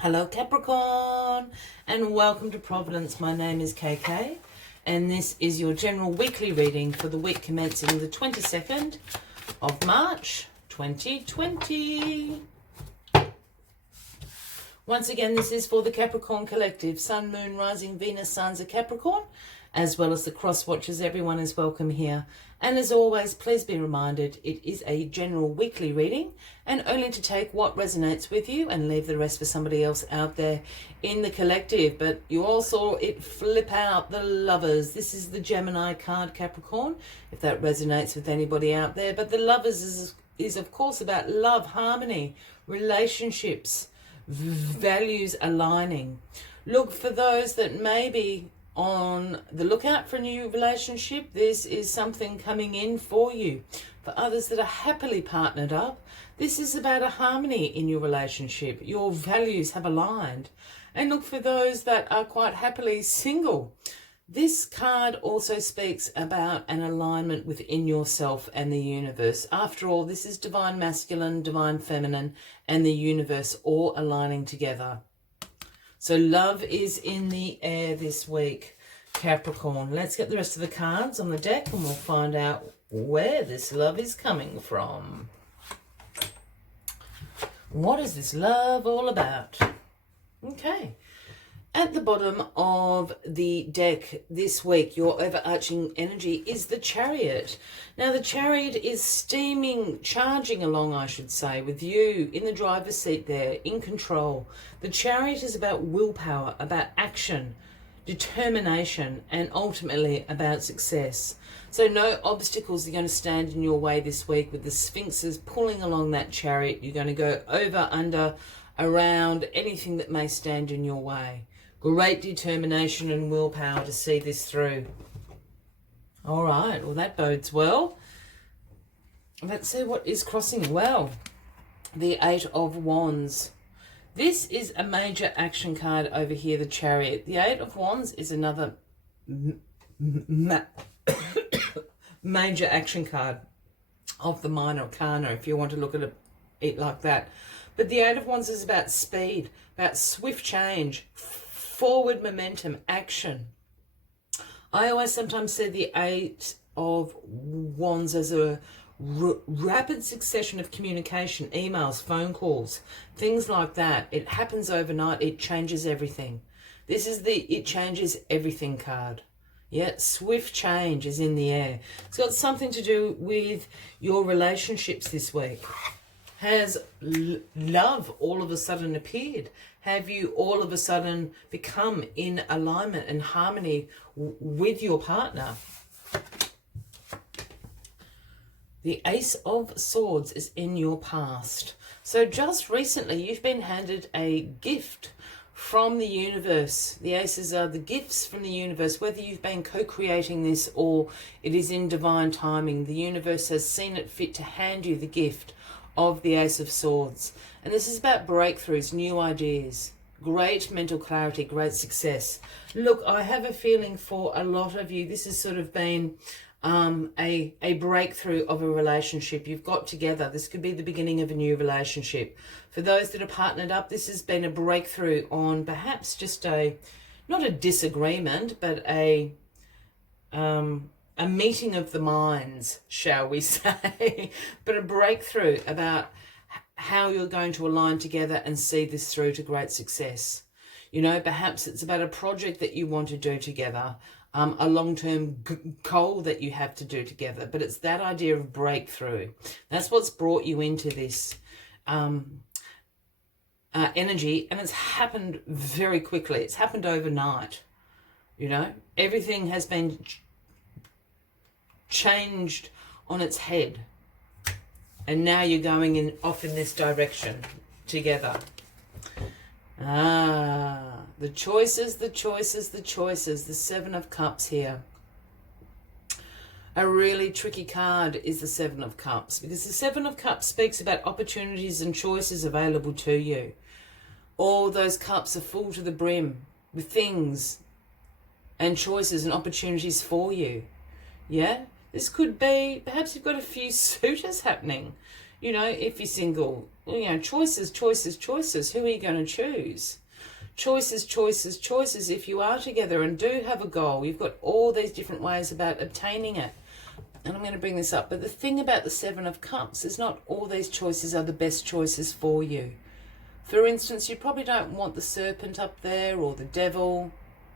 Hello Capricorn and welcome to Providence. My name is KK and this is your general weekly reading for the week commencing the 22nd of March 2020. Once again, this is for the Capricorn Collective. Sun, Moon, Rising, Venus, signs of Capricorn, as well as the cross watchers. Everyone is welcome here. And as always, please be reminded it is a general weekly reading and only to take what resonates with you and leave the rest for somebody else out there in the collective. But you all saw it flip out, the Lovers. This is the Gemini card, Capricorn, if that resonates with anybody out there. But the Lovers is of course about love, harmony, relationships, values aligning. Look, for those that may be on the lookout for a new relationship, this is something coming in for you. For others that are happily partnered up, this is about a harmony in your relationship. Your values have aligned. And look, for those that are quite happily single, this card also speaks about an alignment within yourself and the universe. After all, this is divine masculine, divine feminine, and the universe all aligning together. So love is in the air this week, Capricorn. Let's get the rest of the cards on the deck and we'll find out where this love is coming from. What is this love all about? Okay. At the bottom of the deck this week, your overarching energy is the Chariot. Now, the Chariot is steaming, charging along, I should say, with you in the driver's seat there, in control. The Chariot is about willpower, about action, determination, and ultimately about success. So no obstacles are going to stand in your way this week with the Sphinxes pulling along that Chariot. You're going to go over, under, around anything that may stand in your way. Great determination and willpower to see this through. All right, well, that bodes well. Let's see what is crossing well. The Eight of Wands. This is a major action card over here, the Chariot. The Eight of Wands is another major action card of the Minor Arcana, if you want to look at it like that. But the Eight of Wands is about speed, about swift change, forward momentum, action. I always sometimes see the Eight of Wands as a rapid succession of communication, emails, phone calls, things like that. It happens overnight. It changes everything. This is the it changes everything card. Yeah, swift change is in the air. It's got something to do with your relationships this week. Has love all of a sudden appeared? Have you all of a sudden become in alignment and harmony with your partner? The Ace of Swords is in your past. So just recently you've been handed a gift from the universe. The aces are the gifts from the universe. Whether you've been co-creating this or it is in divine timing, the universe has seen it fit to hand you the gift of the Ace of Swords. And this is about breakthroughs, new ideas, great mental clarity, great success. Look, I have a feeling for a lot of you, this has sort of been a breakthrough of a relationship. You've got together. This could be the beginning of a new relationship. For those that are partnered up, this has been a breakthrough on perhaps just not a disagreement, but a meeting of the minds, shall we say, but a breakthrough about how you're going to align together and see this through to great success. You know, perhaps it's about a project that you want to do together, a long-term goal that you have to do together, but it's that idea of breakthrough. That's what's brought you into this energy, and it's happened very quickly. It's happened overnight. You know, everything has been changed on its head, and now you're going off in this direction together. The choices, the choices, the choices. The Seven of Cups here. A really tricky card is the Seven of Cups, because the Seven of Cups speaks about opportunities and choices available to you. All those cups are full to the brim with things and choices and opportunities for you. Yeah? This could be, perhaps you've got a few suitors happening. You know, if you're single, you know, choices, choices, choices. Who are you going to choose? Choices, choices, choices. If you are together and do have a goal, you've got all these different ways about obtaining it. And I'm going to bring this up. But the thing about the Seven of Cups is not all these choices are the best choices for you. For instance, you probably don't want the serpent up there or the devil.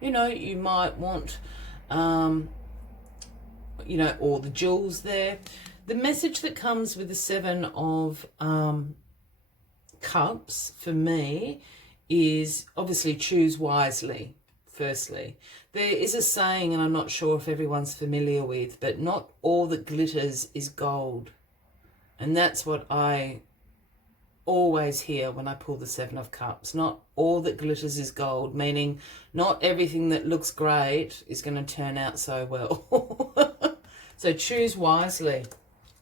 You know, you might want, you know, or the jewels there. The message that comes with the Seven of Cups for me is obviously choose wisely, firstly. There is a saying, and I'm not sure if everyone's familiar with, but not all that glitters is gold. And that's what I always hear when I pull the Seven of Cups. Not all that glitters is gold, meaning not everything that looks great is going to turn out so well. So choose wisely.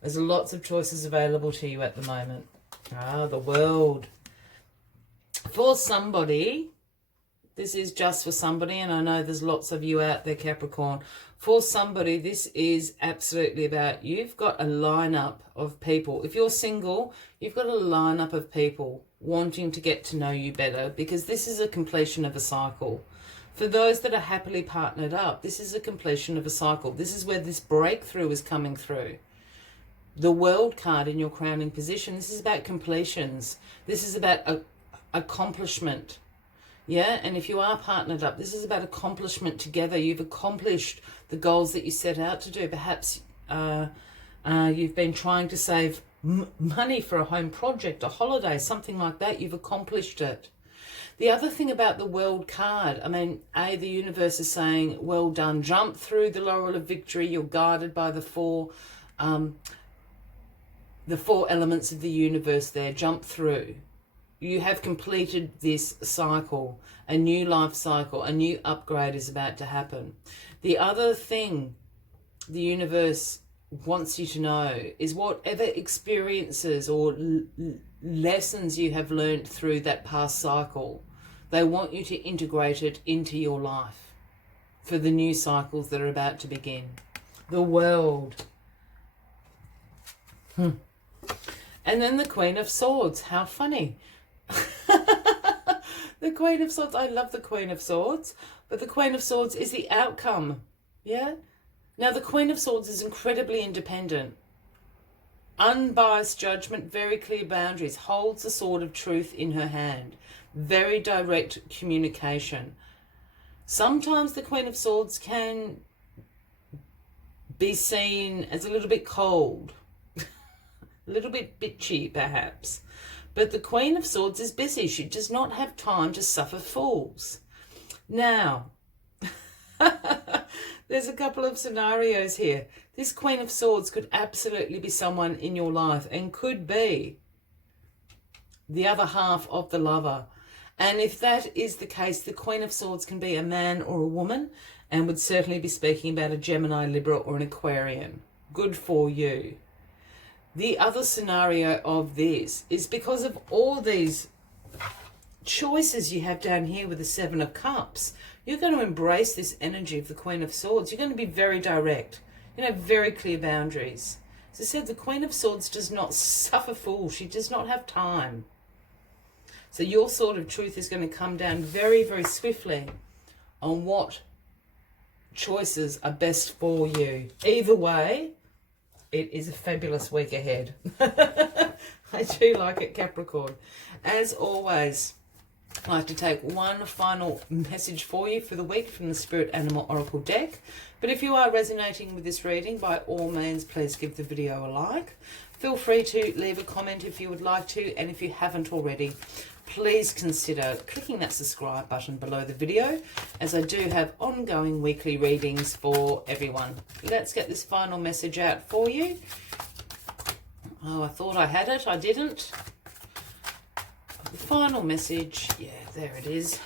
There's lots of choices available to you at the moment. Ah, the World. For somebody, this is just for somebody, and I know there's lots of you out there, Capricorn. For somebody, this is absolutely about, you've got a lineup of people. If you're single, you've got a lineup of people wanting to get to know you better, because this is a completion of a cycle. For those that are happily partnered up, this is a completion of a cycle. This is where this breakthrough is coming through. The World card in your crowning position, this is about completions. This is about accomplishment. Yeah, and if you are partnered up, this is about accomplishment together. You've accomplished the goals that you set out to do. Perhaps you've been trying to save money for a home project, a holiday, something like that. You've accomplished it. The other thing about the World card, I mean, the universe is saying, well done. Jump through the laurel of victory. You're guided by the four elements of the universe there. Jump through. You have completed this cycle. A new life cycle, a new upgrade is about to happen. The other thing the universe wants you to know is whatever experiences or lessons you have learned through that past cycle, they want you to integrate it into your life for the new cycles that are about to begin. The World. And then the Queen of Swords. How funny. The Queen of Swords, I love the Queen of Swords, but the Queen of Swords is the outcome. Yeah? Now, the Queen of Swords is incredibly independent. Unbiased judgment, very clear boundaries, holds the sword of truth in her hand. Very direct communication. Sometimes the Queen of Swords can be seen as a little bit cold, a little bit bitchy perhaps. But the Queen of Swords is busy. She does not have time to suffer fools. Now, there's a couple of scenarios here. This Queen of Swords could absolutely be someone in your life and could be the other half of the lover. And if that is the case, the Queen of Swords can be a man or a woman and would certainly be speaking about a Gemini, Libra or an Aquarian. Good for you. The other scenario of this is because of all these choices you have down here with the Seven of Cups, you're going to embrace this energy of the Queen of Swords. You're going to be very direct. You know, very clear boundaries. As I said, the Queen of Swords does not suffer fools. She does not have time. So your sword of truth is going to come down very, very swiftly on what choices are best for you. Either way, it is a fabulous week ahead. I do like it, Capricorn. As always, I'd like to take one final message for you for the week from the Spirit Animal Oracle deck. But if you are resonating with this reading, by all means, please give the video a like. Feel free to leave a comment if you would like to. And if you haven't already, please consider clicking that subscribe button below the video, as I do have ongoing weekly readings for everyone. Let's get this final message out for you. Oh, I thought I had it. I didn't. The final message. Yeah, there it is.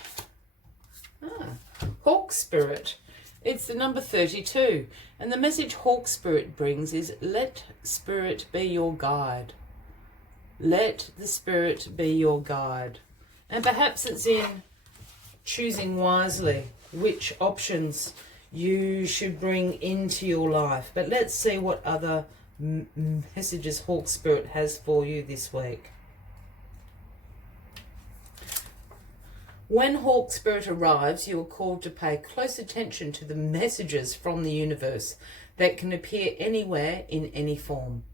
Hawk Spirit. It's the number 32. And the message Hawk Spirit brings is, let Spirit be your guide. Let the Spirit be your guide. And perhaps it's in choosing wisely which options you should bring into your life. But let's see what other messages Hawk Spirit has for you this week. When Hawk Spirit arrives, you are called to pay close attention to the messages from the universe that can appear anywhere in any form.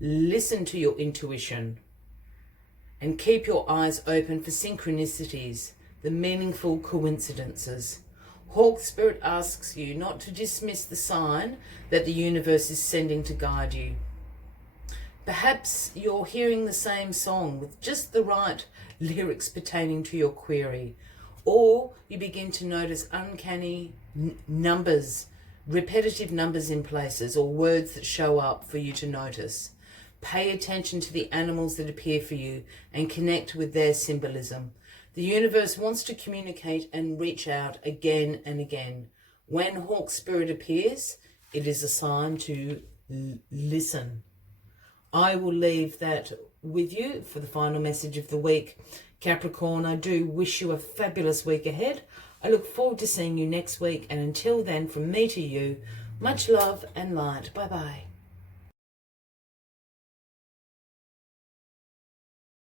Listen to your intuition and keep your eyes open for synchronicities, the meaningful coincidences. Hawk Spirit asks you not to dismiss the sign that the universe is sending to guide you. Perhaps you're hearing the same song with just the right lyrics pertaining to your query, or you begin to notice uncanny numbers, repetitive numbers in places, or words that show up for you to notice. Pay attention to the animals that appear for you and connect with their symbolism. The universe wants to communicate and reach out again and again. When Hawk Spirit appears, it is a sign to listen. I will leave that with you for the final message of the week. Capricorn, I do wish you a fabulous week ahead. I look forward to seeing you next week. And until then, from me to you, much love and light. Bye-bye.